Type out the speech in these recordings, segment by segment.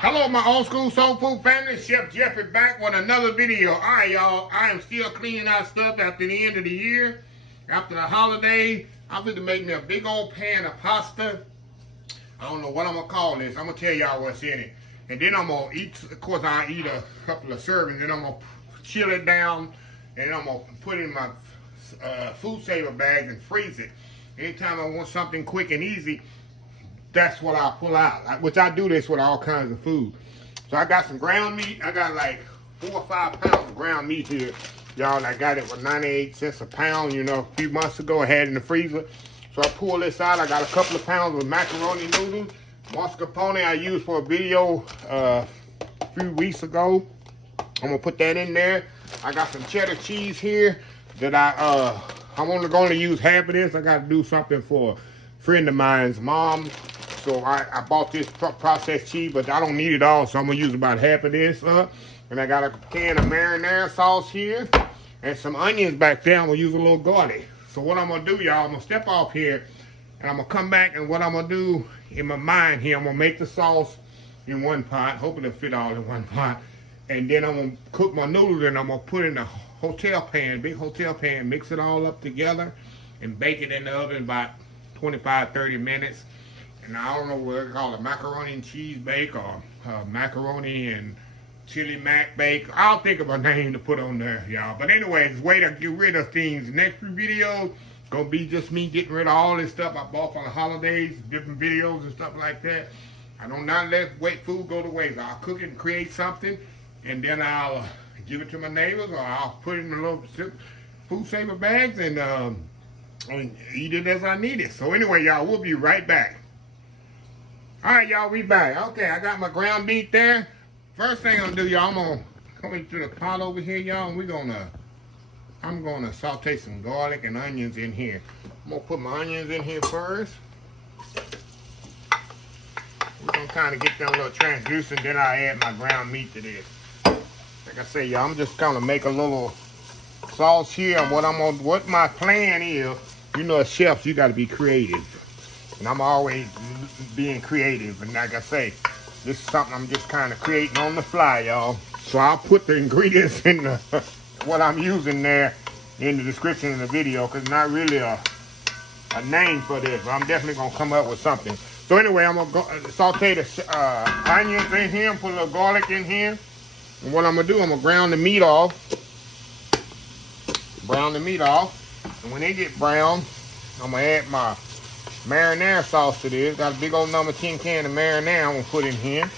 Hello, my old school soul food family. Chef Jeffrey back with another video. All right, y'all. I am still cleaning out stuff after the end of the year. After the holiday, I'm going to make me a big old pan of pasta. I don't know what I'm going to call this. I'm going to tell y'all what's in it. And then I'm going to eat, of course, I'll eat a couple of servings. Then I'm going to chill it down. And I'm going to put it in my food saver bags and freeze it. Anytime I want something quick and easy, that's what I pull out, which I do this with all kinds of food. So I got some ground meat. I got like 4 or 5 pounds of ground meat here. Y'all, I got it for 98 cents a pound, you know, a few months ago. I had it in the freezer. So I pull this out. I got a couple of pounds of macaroni noodles. Marscopone I used for a video a few weeks ago. I'm gonna put that in there. I got some cheddar cheese here that I'm only gonna use half of this. I gotta do something for a friend of mine's mom. So I bought this processed cheese, but I don't need it all, so I'm gonna use about half of this up. And I got a can of marinara sauce here, and some onions back there. I'm gonna use a little garlic. So what I'm gonna do, y'all, I'm gonna step off here, and I'm gonna come back, and what I'm gonna do in my mind here, I'm gonna make the sauce in one pot, hoping it'll fit all in one pot. And then I'm gonna cook my noodles, and I'm gonna put in a hotel pan, big hotel pan, mix it all up together, and bake it in the oven about 25-30 minutes. And I don't know what they call it, macaroni and cheese bake or macaroni and chili mac bake. I'll think of a name to put on there, y'all. But anyways, way to get rid of things. Next few videos gonna be just me getting rid of all this stuff I bought for the holidays, different videos and stuff like that. I don't not let food go to waste. I'll cook it and create something, and then I'll give it to my neighbors, or I'll put it in a little food saver bags and eat it as I need it. So anyway, y'all, we'll be right back. All right, y'all, we back. Okay, I got my ground beef there. First thing I'm gonna do, y'all, I'm gonna come into the pot over here, y'all, and I'm gonna saute some garlic and onions in here. I'm gonna put my onions in here first. We're gonna kind of get them a little translucent, then I'll add my ground meat to this. Like I say, y'all, I'm just gonna make a little sauce here. What my plan is, you know, as chefs, you gotta be creative. And I'm always being creative. And like I say, this is something I'm just kind of creating on the fly, y'all. So I'll put the ingredients in what I'm using there in the description of the video, because it's not really a name for this, but I'm definitely going to come up with something. So anyway, I'm going to saute the onions in here and put a little garlic in here. And what I'm going to do, I'm going to brown the meat off. Brown the meat off. And when they get brown, I'm going to add my marinara sauce to this. Got a big old number 10 can of marinara I'm gonna put in here.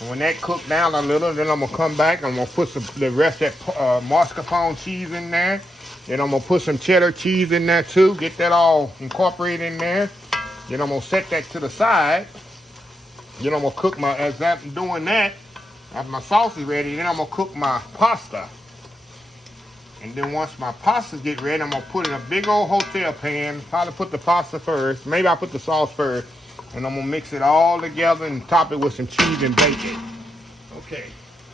And when that cooked down a little, then I'm gonna come back and I'm gonna put the rest of that marscopone cheese in there. Then I'm gonna put some cheddar cheese in there too. Get that all incorporated in there. Then I'm gonna set that to the side. Then I'm gonna cook as I'm doing that, after my sauce is ready, then I'm gonna cook my pasta. And then once my pasta get ready, I'm gonna put in a big old hotel pan. Probably put the pasta first. Maybe I'll put the sauce first. And I'm gonna mix it all together and top it with some cheese and bacon. Okay,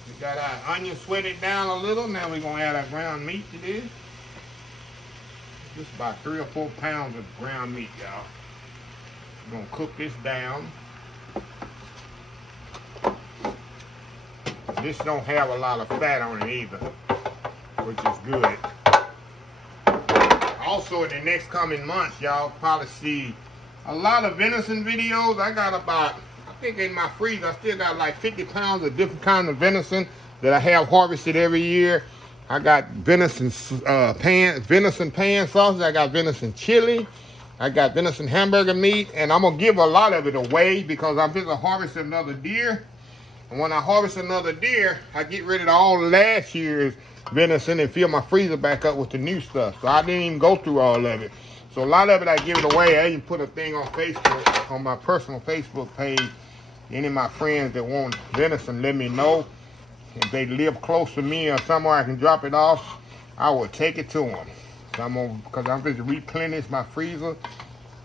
we got our onion sweated down a little. Now we're gonna add our ground meat to this. Just about 3 or 4 pounds of ground meat, y'all. We're gonna cook this down. This don't have a lot of fat on it either, which is good. Also, in the next coming months, y'all probably see a lot of venison videos. I got about, I think in my freezer, I still got like 50 pounds of different kinds of venison that I have harvested every year. I got venison pan sausage. I got venison chili. I got venison hamburger meat, and I'm gonna give a lot of it away because I'm just gonna harvest another deer. And when I harvest another deer, I get rid of all last year's venison and fill my freezer back up with the new stuff. So I didn't even go through all of it. So a lot of it I give it away. I even put a thing on Facebook, on my personal Facebook page. Any of my friends that want venison, let me know. If they live close to me or somewhere I can drop it off, I will take it to them. So because I'm going to replenish my freezer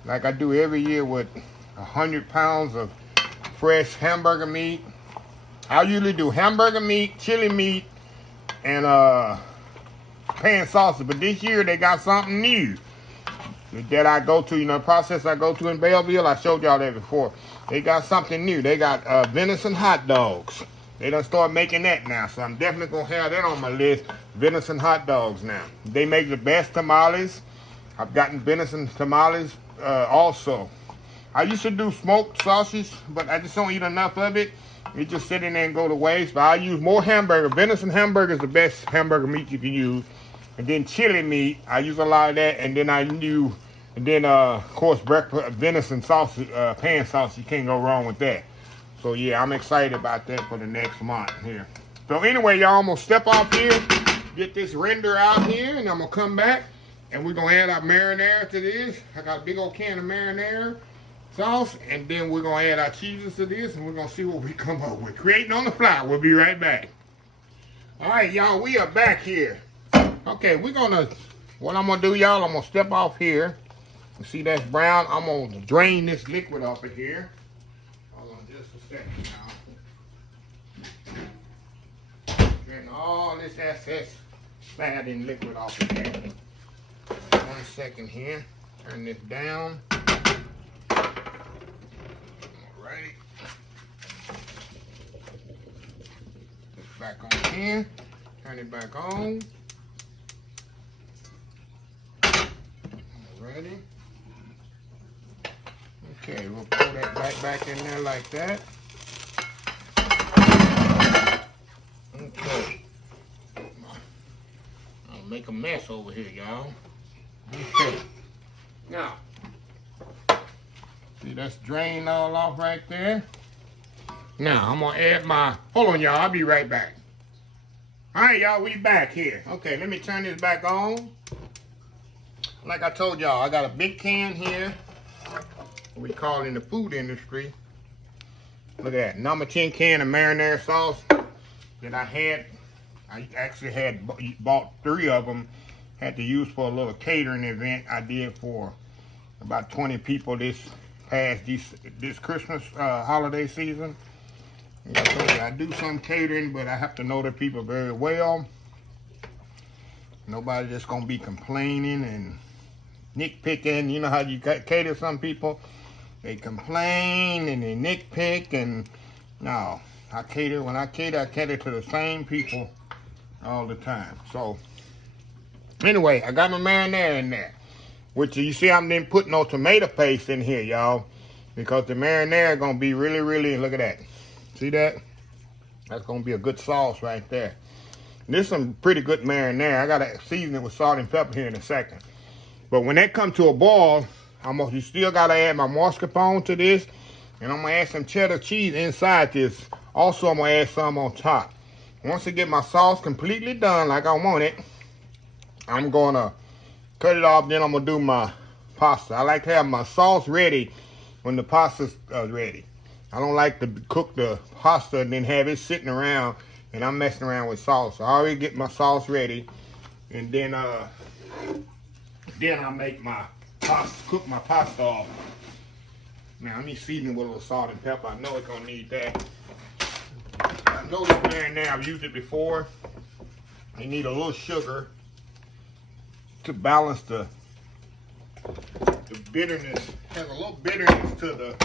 like I do every year with 100 pounds of fresh hamburger meat. I usually do hamburger meat, chili meat, and pan sausage. But this year they got something new. that I go to, you know, the process I go to in Belleville. I showed y'all that before. They got something new. They got venison hot dogs. They done start making that now, so I'm definitely gonna have that on my list. Venison hot dogs now. They make the best tamales. I've gotten venison tamales also. I used to do smoked sausage, but I just don't eat enough of it. It just sit in there and go to waste. But I use more hamburger. Venison hamburger is the best hamburger meat you can use. And then chili meat, I use a lot of that. And then of course, breakfast venison sausage, pan sausage. You can't go wrong with that. So yeah, I'm excited about that for the next month here. So anyway, y'all, I'm gonna step off here, get this render out here, and I'm gonna come back, and we're gonna add our marinara to this. I got a big old can of marinara sauce, and then we're gonna add our cheeses to this, and we're gonna see what we come up with. Creating on the fly. We'll be right back. All right, y'all, we are back here. Okay, what I'm gonna do, y'all, I'm gonna step off here. You see that's brown? I'm gonna drain this liquid off of here. Hold on just a second, y'all. Drain all this excess fat and liquid off of here. 1 second here. Turn this down. Alright. Put it back on here. Turn it back on. Alrighty. Okay, we'll pull that right back in there like that. Okay. I'll make a mess over here, y'all. Okay. Now, see that's drained all off right there. Now, I'm gonna add hold on, y'all, I'll be right back. All right, y'all, we back here. Okay, let me turn this back on. Like I told y'all, I got a big can here. We call it in the food industry. Look at that, number 10 can of marinara sauce that I actually had bought 3 of them. Had to use for a little catering event I did for about 20 people this Christmas holiday season. Like I told you, I do some catering, but I have to know the people very well. Nobody just gonna be complaining and nitpicking. You know how you cater some people? They complain and they nitpick, and no, when I cater to the same people all the time. So anyway, I got my marinara in there, which you see I didn't put no tomato paste in here, y'all, because the marinara gonna be really, really, look at that. See that? That's gonna be a good sauce right there. This is some pretty good marinara. I gotta season it with salt and pepper here in a second. But when that comes to a boil, you still gotta add my marscopone to this, and I'm gonna add some cheddar cheese inside this. Also, I'm gonna add some on top. Once I get my sauce completely done like I want it, I'm gonna cut it off, then I'm gonna do my pasta. I like to have my sauce ready when the pasta's ready. I don't like to cook the pasta and then have it sitting around and I'm messing around with sauce. So I already get my sauce ready, and then I make my pasta, cook my pasta off. Now let me season it with a little salt and pepper. I know it's gonna need that. I know this marinara, I've used it before. You need a little sugar to balance the bitterness. Has a little bitterness to the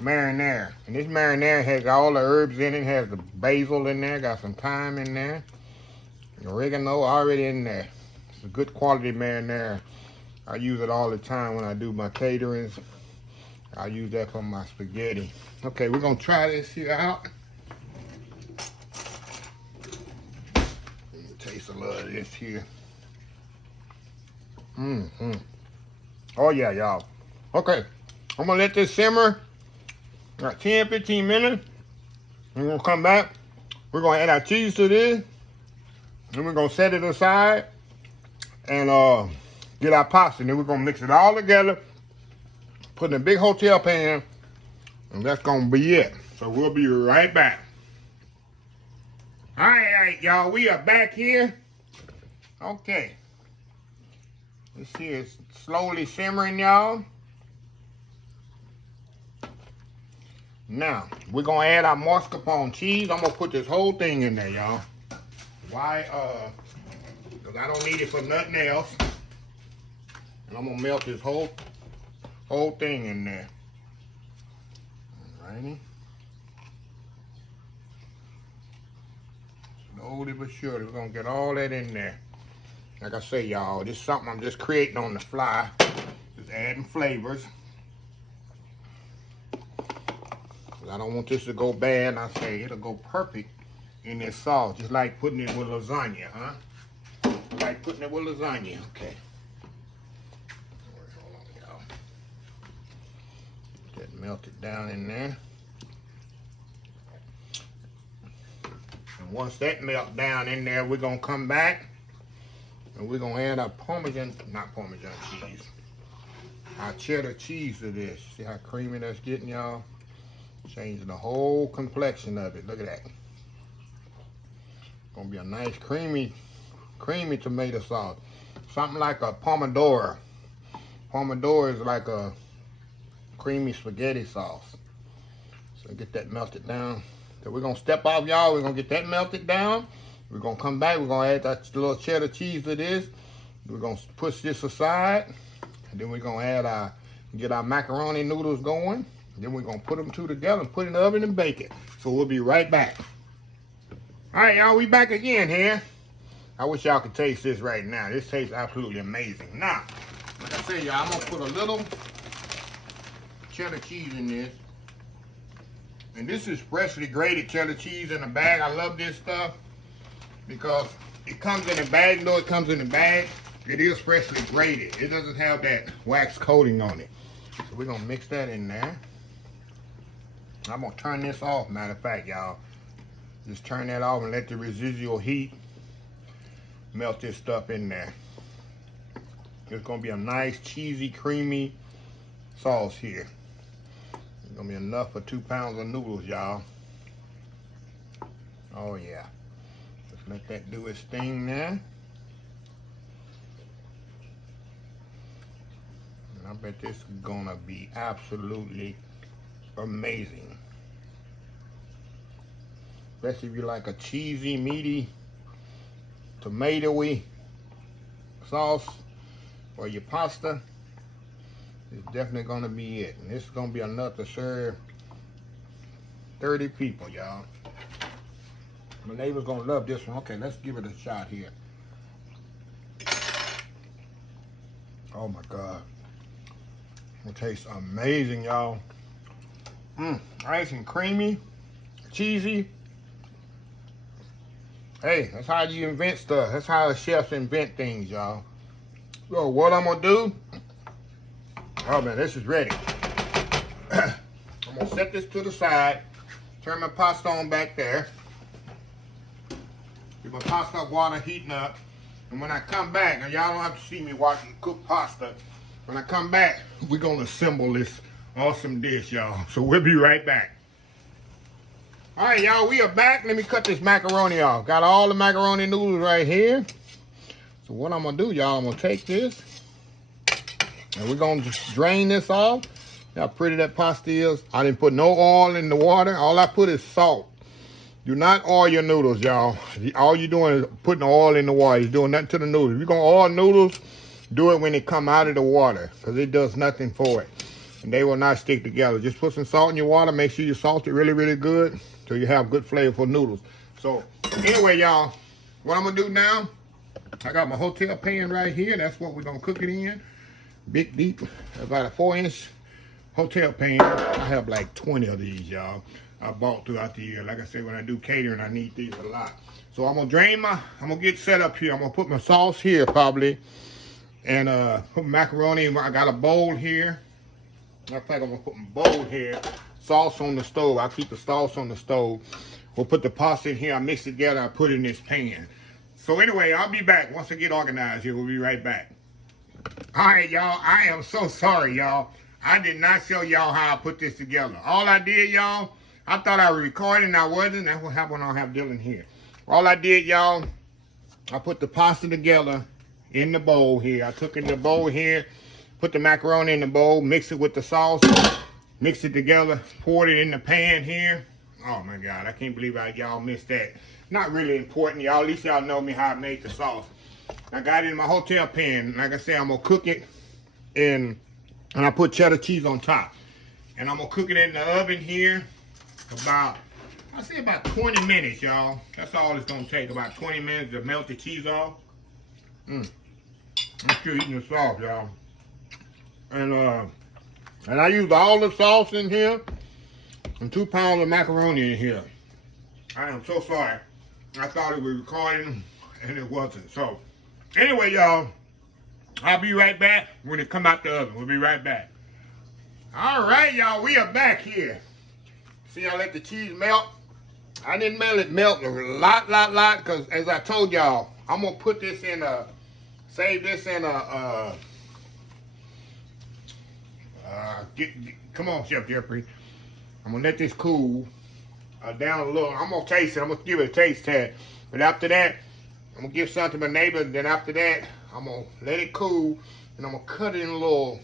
marinara. And this marinara has all the herbs in it. Has the basil in there, got some thyme in there, oregano already in there. It's a good quality marinara. I use it all the time when I do my caterings. I use that for my spaghetti. Okay, we're gonna try this here out. Let me taste a little of this here. Oh yeah, y'all. Okay, I'm gonna let this simmer about 10-15 minutes. We're gonna come back. We're gonna add our cheese to this, and we're gonna set it aside and get our pasta. And then we're gonna mix it all together, put in a big hotel pan, and that's gonna be it. So we'll be right back. All right, y'all, we are back here. Okay. This here is slowly simmering, y'all. Now, we're gonna add our mascarpone cheese. I'm gonna put this whole thing in there, y'all. Why? Because I don't need it for nothing else. And I'm gonna melt this whole thing in there. Alrighty. Slowly but surely, we're gonna get all that in there. Like I say, y'all, this is something I'm just creating on the fly. Just adding flavors. I don't want this to go bad. I say it'll go perfect in this sauce, just like putting it with lasagna, huh? Like putting it with lasagna, okay. Hold on, y'all. Get that melted down in there. And once that melt down in there, we're gonna come back and we're gonna add our not Parmesan cheese, our cheddar cheese to this. See how creamy that's getting, y'all? Changing the whole complexion of it. Look at that. Gonna be a nice creamy tomato sauce. Something like a pomodoro. Pomodoro is like a creamy spaghetti sauce. So get that melted down. So we're gonna step off, y'all. We're gonna get that melted down. We're gonna come back. We're gonna add that little cheddar cheese to this. We're gonna push this aside. And then we're gonna get our macaroni noodles going. Then we're gonna put them two together and put it in the oven and bake it. So we'll be right back. All right, y'all, we back again here. I wish y'all could taste this right now. This tastes absolutely amazing. Now, like I said, y'all, I'm gonna put a little cheddar cheese in this. And this is freshly grated cheddar cheese in a bag. I love this stuff because it comes in a bag. You know it comes in a bag. It is freshly grated. It doesn't have that wax coating on it. So we're gonna mix that in there. I'm gonna turn this off, matter of fact, y'all. Just turn that off and let the residual heat melt this stuff in there. It's gonna be a nice, cheesy, creamy sauce here. It's gonna be enough for 2 pounds of noodles, y'all. Oh yeah. Just let that do its thing there. And I bet this is gonna be absolutely amazing. Especially if you like a cheesy, meaty, tomatoey sauce for your pasta. It's definitely gonna be it. And this is gonna be enough to serve 30 people, y'all. My neighbor's gonna love this one. Okay, let's give it a shot here. Oh my God. It tastes amazing, y'all. Nice and creamy, cheesy. Hey, that's how you invent stuff. That's how the chefs invent things, y'all. So what I'm gonna do, oh man, this is ready. I'm gonna set this to the side, turn my pasta on back there. Get my pasta water heating up. And when I come back, and y'all don't have to see me watching cook pasta. When I come back, we're gonna assemble this awesome dish, y'all. So we'll be right back. All right, y'all, we are back. Let me cut this macaroni off. Got all the macaroni noodles right here. So what I'm gonna do, y'all, I'm gonna take this and we're gonna just drain this off. See how pretty that pasta is. I didn't put no oil in the water. All I put is salt. Do not oil your noodles, y'all. All you're doing is putting the oil in the water. You're doing nothing to the noodles. If you're gonna oil noodles, do it when they come out of the water because it does nothing for it. And they will not stick together. Just put some salt in your water. Make sure you salt it really, really good so you have good flavorful noodles. So anyway, y'all, what I'm gonna do now, I got my hotel pan right here. That's what we're gonna cook it in. Big, deep, about a 4-inch hotel pan. I have like 20 of these, y'all. I bought throughout the year. Like I said, when I do catering, I need these a lot. So I'm gonna get set up here. I'm gonna put my sauce here probably. And put macaroni. I got a bowl here. Matter of fact, I'm gonna put my bowl here. Sauce on the stove. I keep the sauce on the stove. We'll put the pasta in here. I mix it together. I put it in this pan. So anyway, I'll be back once I get organized here. We'll be right back. All right, y'all. I am so sorry, y'all. I did not show y'all how I put this together. All I did, y'all, I thought I was recording and I wasn't. That's what happened when I have Dylan here. All I did, y'all, I put the pasta together in the bowl here. I took in the bowl here, put the macaroni in the bowl, mix it with the sauce, mix it together, poured it in the pan here. Oh my God, I can't believe y'all missed that. not really important, y'all. At least y'all know me how I made the sauce. I got it in my hotel pan. Like I said, I'm gonna cook it in, and I put cheddar cheese on top. And I'm gonna cook it in the oven here about, I say about 20 minutes, y'all. That's all it's gonna take, about 20 minutes to melt the cheese off. I'm still eating the sauce, y'all. And I used all the sauce in here and 2 pounds of macaroni in here. I am so sorry. I thought it was recording and it wasn't. So anyway, y'all, I'll be right back when it come out the oven. We'll be right back. All right, y'all, we are back here. See, I let the cheese melt. I didn't melt a lot, because as I told y'all, I'm gonna put this in a, save this in a, come on, Chef Jeffrey. I'm gonna let this cool down a little. I'm gonna taste it. I'm gonna give it a taste test. But after that, I'm gonna give some to my neighbor. Then after that, I'm gonna let it cool, and I'm gonna cut it in little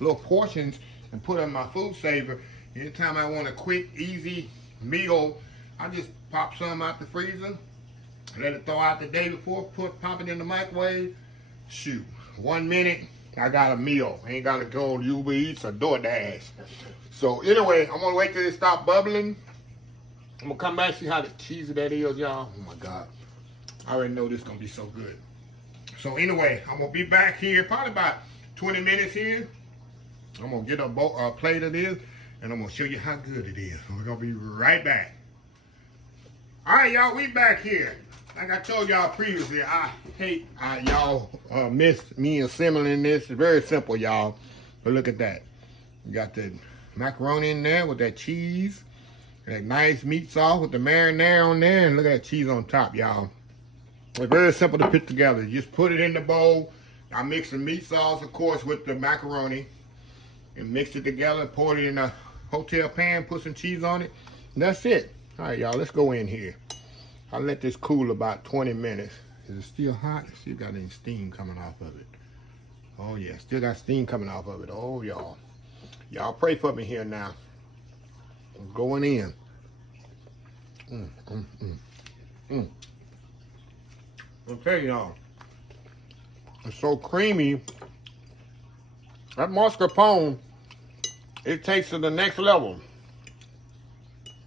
portions and put it in my food saver. Anytime I want a quick, easy meal, I just pop some out the freezer, let it thaw out the day before, pop it in the microwave. Shoot, 1 minute, I got a meal. I ain't gotta go to Uber Eats or DoorDash. So anyway, I'm gonna wait till it stop bubbling. I'm gonna come back and see how the cheesy that is, y'all. Oh my God, I already know this is gonna be so good. So anyway, I'm gonna be back here probably about 20 minutes here. I'm gonna get a plate of this, and I'm gonna show you how good it is. We're gonna be right back. All right, y'all, we back here. Like I told y'all previously, I hate y'all missed me assembling this. It's very simple, y'all. But look at that. You got the macaroni in there with that cheese, that nice meat sauce with the marinara on there, and look at that cheese on top, y'all. It's very simple to put together. You just put it in the bowl. I mix the meat sauce, of course, with the macaroni, and mix it together, pour it in a hotel pan, put some cheese on it, and that's it. All right, y'all, let's go in here. I'll let this cool about 20 minutes. Is it still hot? Still got any steam coming off of it. Oh yeah, still got steam coming off of it. Oh, y'all. Y'all pray for me here now. I'm going in. I'll tell y'all, it's so creamy. That mascarpone, it takes to the next level.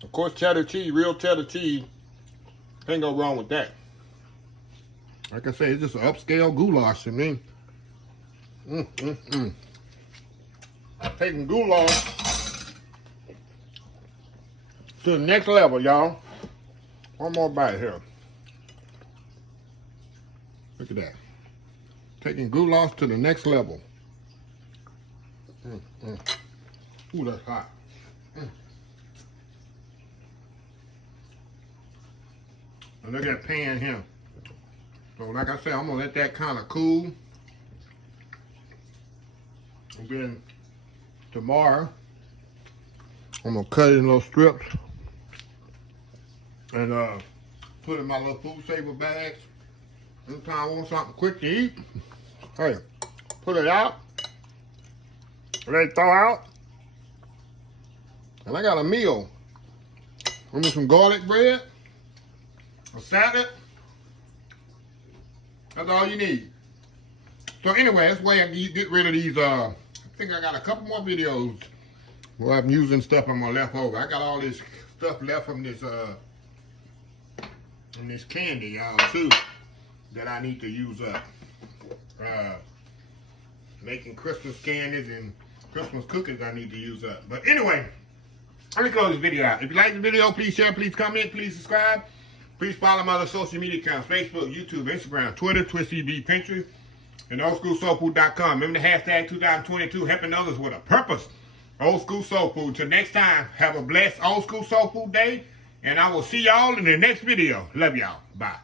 Of course, cheddar cheese, real cheddar cheese, can't go wrong with that. Like I say, it's just an upscale goulash to me. I'm taking goulash to the next level, y'all. One more bite here. Look at that. Taking goulash to the next level. Ooh, that's hot. And look at that pan here. So like I said, I'm gonna let that kind of cool. And then tomorrow, I'm gonna cut it in little strips and put it in my little food saver bags. Anytime I want something quick to eat, hey, put it out, let it thaw out, and I got a meal. Give me some garlic bread, a salad. That's all you need. So anyway, that's the way I get rid of these. I think I got a couple more videos where I'm using stuff on my leftover. I got all this stuff left from this candy, y'all, too, that I need to use up. Making Christmas candies and Christmas cookies I need to use up. But anyway, let me close this video out. If you like the video, please share, please comment, please subscribe. Please follow my other social media accounts, Facebook, YouTube, Instagram, Twitter, Twitch TV, Pinterest, and oldschoolsoulfood.com. Remember the hashtag 2022, helping others with a purpose. Old School Soul Food. Till next time, have a blessed Old School Soul Food day, and I will see y'all in the next video. Love y'all. Bye.